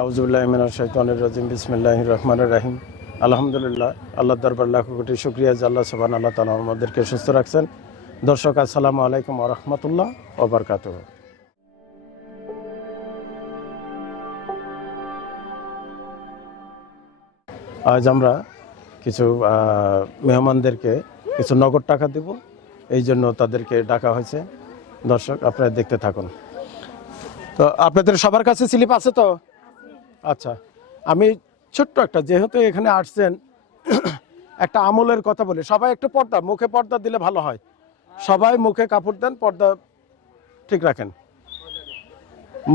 আউজুবিল্লাহমিনের রাজিম বিসমিল্লাহ রহমান রাহিম। আলহামদুলিল্লাহ আল্লাহ দরবার লাখ কোটি শুক্রিয়া আল্লাহ সবান আল্লাহ তালা আমাদেরকে সুস্থ রাখছেন। দর্শক, আসসালামু আলাইকুম রহমতুল্লাহ ওবরকাত আজ আমরা কিছু মেহমানদেরকে কিছু নগদ টাকা দেব। এই জন্য তাদেরকে ডাকা হয়েছে। দর্শক, আপনারা দেখতে থাকুন। তো আপনাদের সবার কাছে স্লিপ আছে তো? আচ্ছা আমি ছোট্ট একটা, যেহেতু এখানে আসছেন, একটা আমলের কথা বলি। সবাই একটু পর্দা, মুখে পর্দা দিলে ভালো হয়। সবাই মুখে কাপড় দেন, পর্দা ঠিক রাখেন।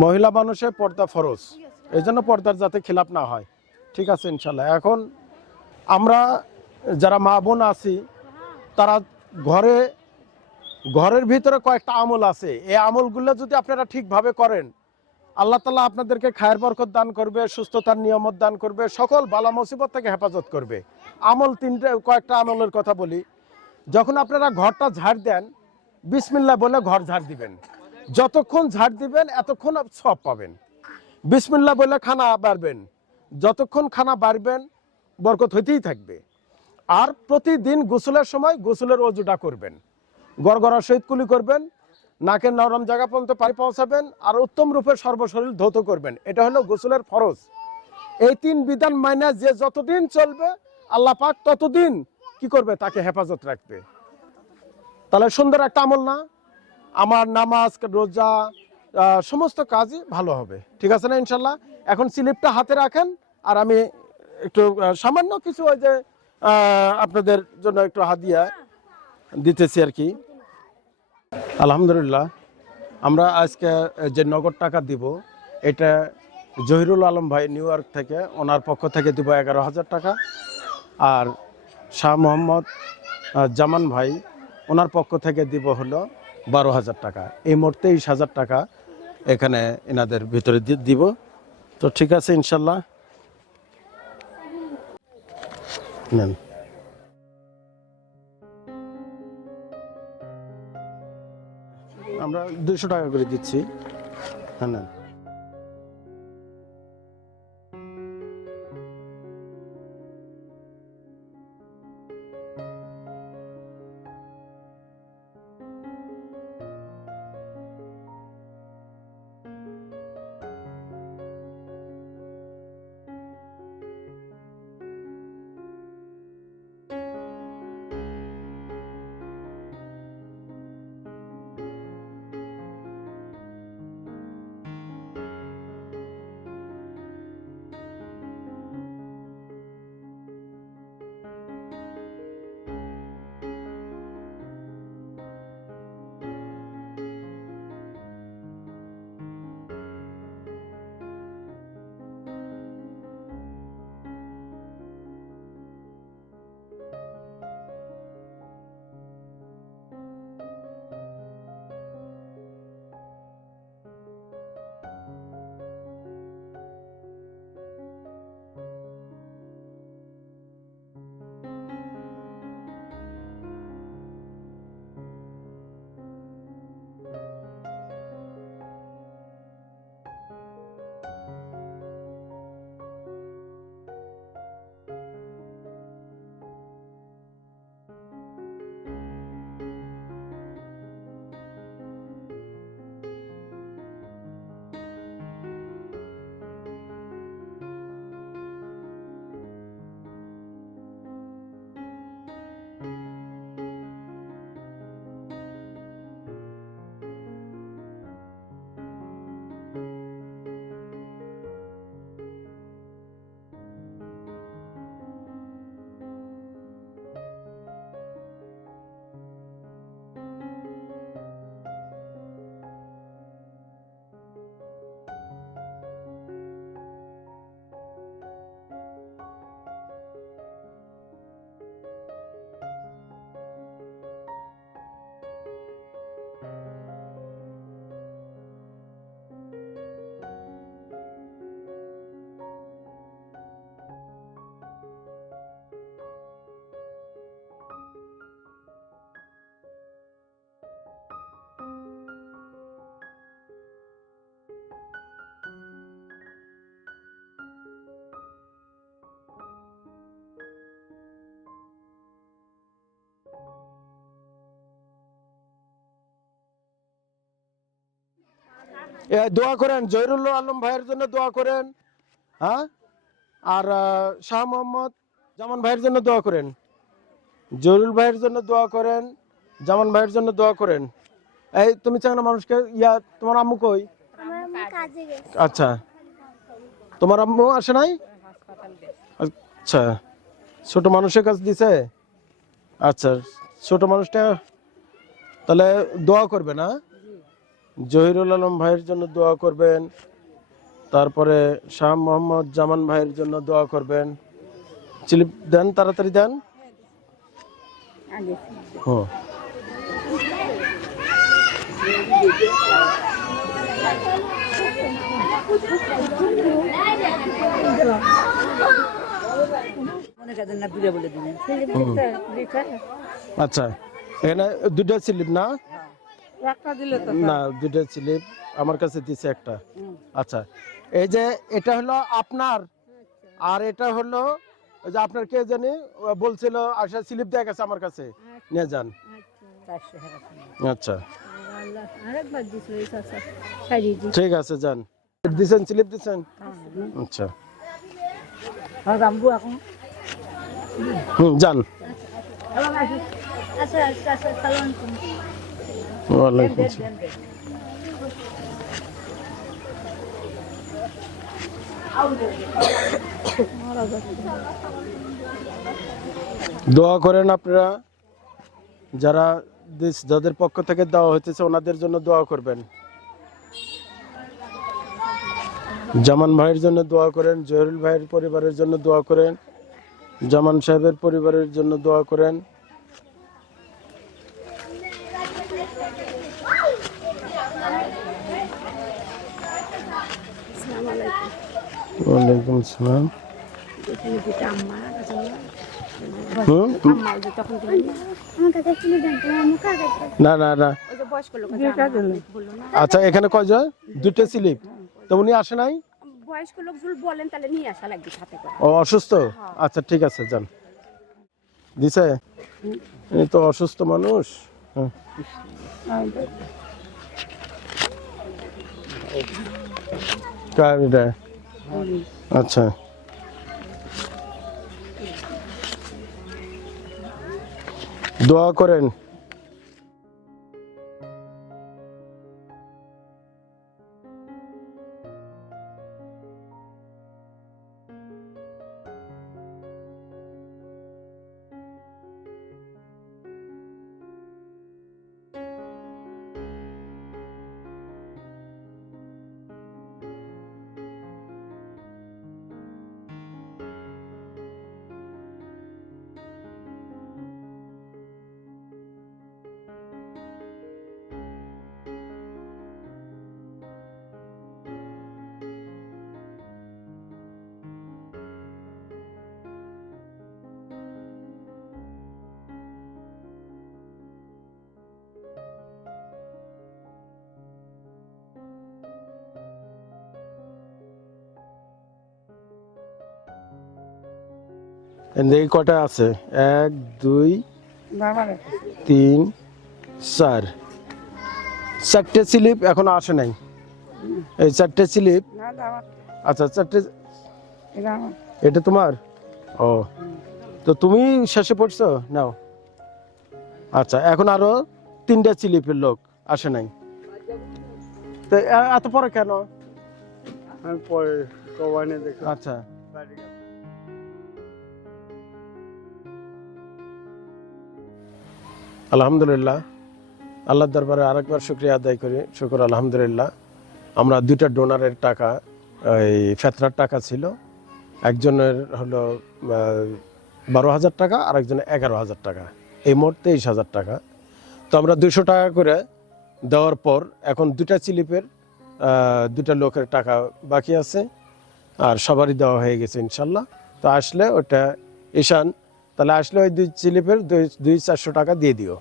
মহিলা মানুষের পর্দা ফরজ। এই জন্য পর্দার যাতে খিলাপ না হয়। ঠিক আছে, ইনশাল্লাহ। এখন আমরা যারা মা বোন আছি, তারা ঘরে, ঘরের ভিতরে কয়েকটা আমল আছে। এই আমলগুলো যদি আপনারা ঠিকভাবে করেন আল্লাহ তালা আপনাদেরকে খায়ের বরকত দান করবে, সুস্থতার নিয়মত দান করবে, সকল বালা মুসিবত থেকে হেফাজত করবে। আমল তিনটে, কয়েকটা আমলের কথা বলি। যখন আপনারা ঘরটা ঝাড় দেন বিসমিল্লা বলে ঘর ঝাড় দিবেন। যতক্ষণ ঝাড় দিবেন, এতক্ষণ সব পাবেন। বিসমিল্লা বলে খানা বাড়বেন। যতক্ষণ খানা বাড়বেন, বরকত হইতেই থাকবে। আর প্রতিদিন গোসলের সময় গোসলের অজুটা করবেন। গড়গড়া সহিত কুলি করবেন। নাকের নরম জায়গা পর্যন্ত পানি পৌঁছাবেন আর উত্তম রূপে সর্বশরীর ধৌত করবেন। এটা হলো গোসলের ফরজ। এই তিন বিধান মাইনা যে যতদিন চলবে, আল্লাহ পাক ততদিন কি করবে? তাকে হেফাজত রাখবে। তাহলে সুন্দর একটা আমল না? আমার নামাজ, রোজা সমস্ত কাজই ভালো হবে। ঠিক আছে না ইনশাল্লাহ? এখন স্লিপটা হাতে রাখেন আর আমি একটু সামান্য কিছু ওই যে আপনাদের জন্য একটু হাদিয়া দিতেছি আর কি। আলহামদুলিল্লাহ, আমরা আজকে যে নগদ টাকা দিব, এটা জহিরুল আলম ভাই নিউ ইয়র্ক থেকে, ওনার পক্ষ থেকে দিব এগারো হাজার টাকা। আর শাহ মোহাম্মদ জামান ভাই, ওনার পক্ষ থেকে দিব হলো বারো হাজার টাকা। এই মোট তেইশ হাজার টাকা এখানে এনাদের ভিতরে দিব। তো ঠিক আছে, ইনশাল্লাহ। নেন। দুশো টাকা করে দিচ্ছি। হ্যাঁ দোয়া করেন জহিরুল আলম ভাইয়ের জন্য দোয়া করেন হ্যাঁ? আর শাহ মোহাম্মদ জামান ভাইয়ের জন্য দোয়া করেন। জহিরুল ভাইয়ের জন্য দোয়া করেন জামান ভাইয়ের জন্য দোয়া করেন। এই তুমি চাও না মানুষকে ইয়া তোমার আম্মু কই? আচ্ছা। তোমার আম্মু আসে নাই? আচ্ছা। ছোট মানুষের কাছে দিছে? আচ্ছা ছোট মানুষটা তাহলে দোয়া করবে না? জহিরুল আলম ভাইয়ের জন্য দোয়া করবেন তারপরে শাহ মোহাম্মদ জামান ভাইয়ের জন্য দোয়া করবেন। চিলিপ দেন তাড়াতাড়ি দেন। দিলেন। আচ্ছা এখানে দুটো স্লিপ না? একটা দিলে তো না দুটো স্লিপ আমার কাছে দিছে একটা। আচ্ছা এই যে এটা হলো আপনার আর এটা হলো ওই যে আপনার কে জানি বলছিল আশা স্লিপ দেয়া গেছে আমার কাছে নিয়ে যান। আচ্ছা দি ঠিক আছে যান। দিছেন স্লিপ দিছেন? আচ্ছা। আর হুম যান। আচ্ছা আচ্ছা আচ্ছা দোয়া করেন আপনারা, যারা দিস- যাদের পক্ষ থেকে দেওয়া হইতেছে, ওনাদের জন্য দোয়া করবেন। জামান ভাইয়ের জন্য দোয়া করেন, জহিরুল ভাইয়ের পরিবারের জন্য দোয়া করেন, জামান সাহেবের পরিবারের জন্য দোয়া করেন আসসালামু আলাইকুম ওয়ালাইকুম আসসালাম এখানে দুটো আম্মা আছে হুম আম্মা ওই যে তখন তুমি আমার কাছে শুনে দেন না না না। বলল না। আচ্ছা এখানে কয়জন? দুটো স্লিপ। তো উনি আসে নাই? বয়স্ক লোক যদি বলেন তাহলে নিয়ে আসা লাগবে সাথে করে। ও অসুস্থ? আচ্ছা ঠিক আছে যান। দিছে? এই তো অসুস্থ মানুষ। হ্যাঁ। কার এটা? আচ্ছা দোয়া করেন এই কটা আছে? এক দুই তিন চার। চারটে স্লিপ এখনও আসে নাই। এই চারটে স্লিপ আচ্ছা চারটে এটা তোমার? ও। তো তুমি শেষে পড়ছো? নাও। আচ্ছা এখন আরও তিনটা স্লিপের লোক আসে নাই। তো এত পরে কেন? আচ্ছা। আলহামদুলিল্লাহ। আল্লাহর দরবারে আরেকবার শুক্রিয়া আদায় করি। শুকর আলহামদুলিল্লাহ। আমরা দুইটা ডোনারের টাকা, এই ফেতরার টাকা ছিল। একজনের হলো বারো হাজার টাকা আর একজনের এগারো হাজার টাকা। এই মোট তেইশ হাজার টাকা। তো আমরা দুশো টাকা করে দেওয়ার পর এখন দুটা চিলিপের দুটা লোকের টাকা বাকি আছে। আর সবারই দেওয়া হয়ে গেছে ইনশাল্লাহ। তো আসলে ওটা ঈশান তাহলে আসলে ওই দুই স্লিপের দুই দুই চারশো টাকা দিয়ে দিও।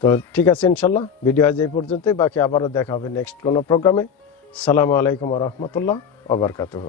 তো ঠিক আছে, ইনশাল্লাহ। ভিডিও আজ এই পর্যন্তই। বাকি আবারও দেখা হবে নেক্সট কোনো প্রোগ্রামে। সালামু আলাইকুম রহমতুল্লাহ ওবরকাতুহ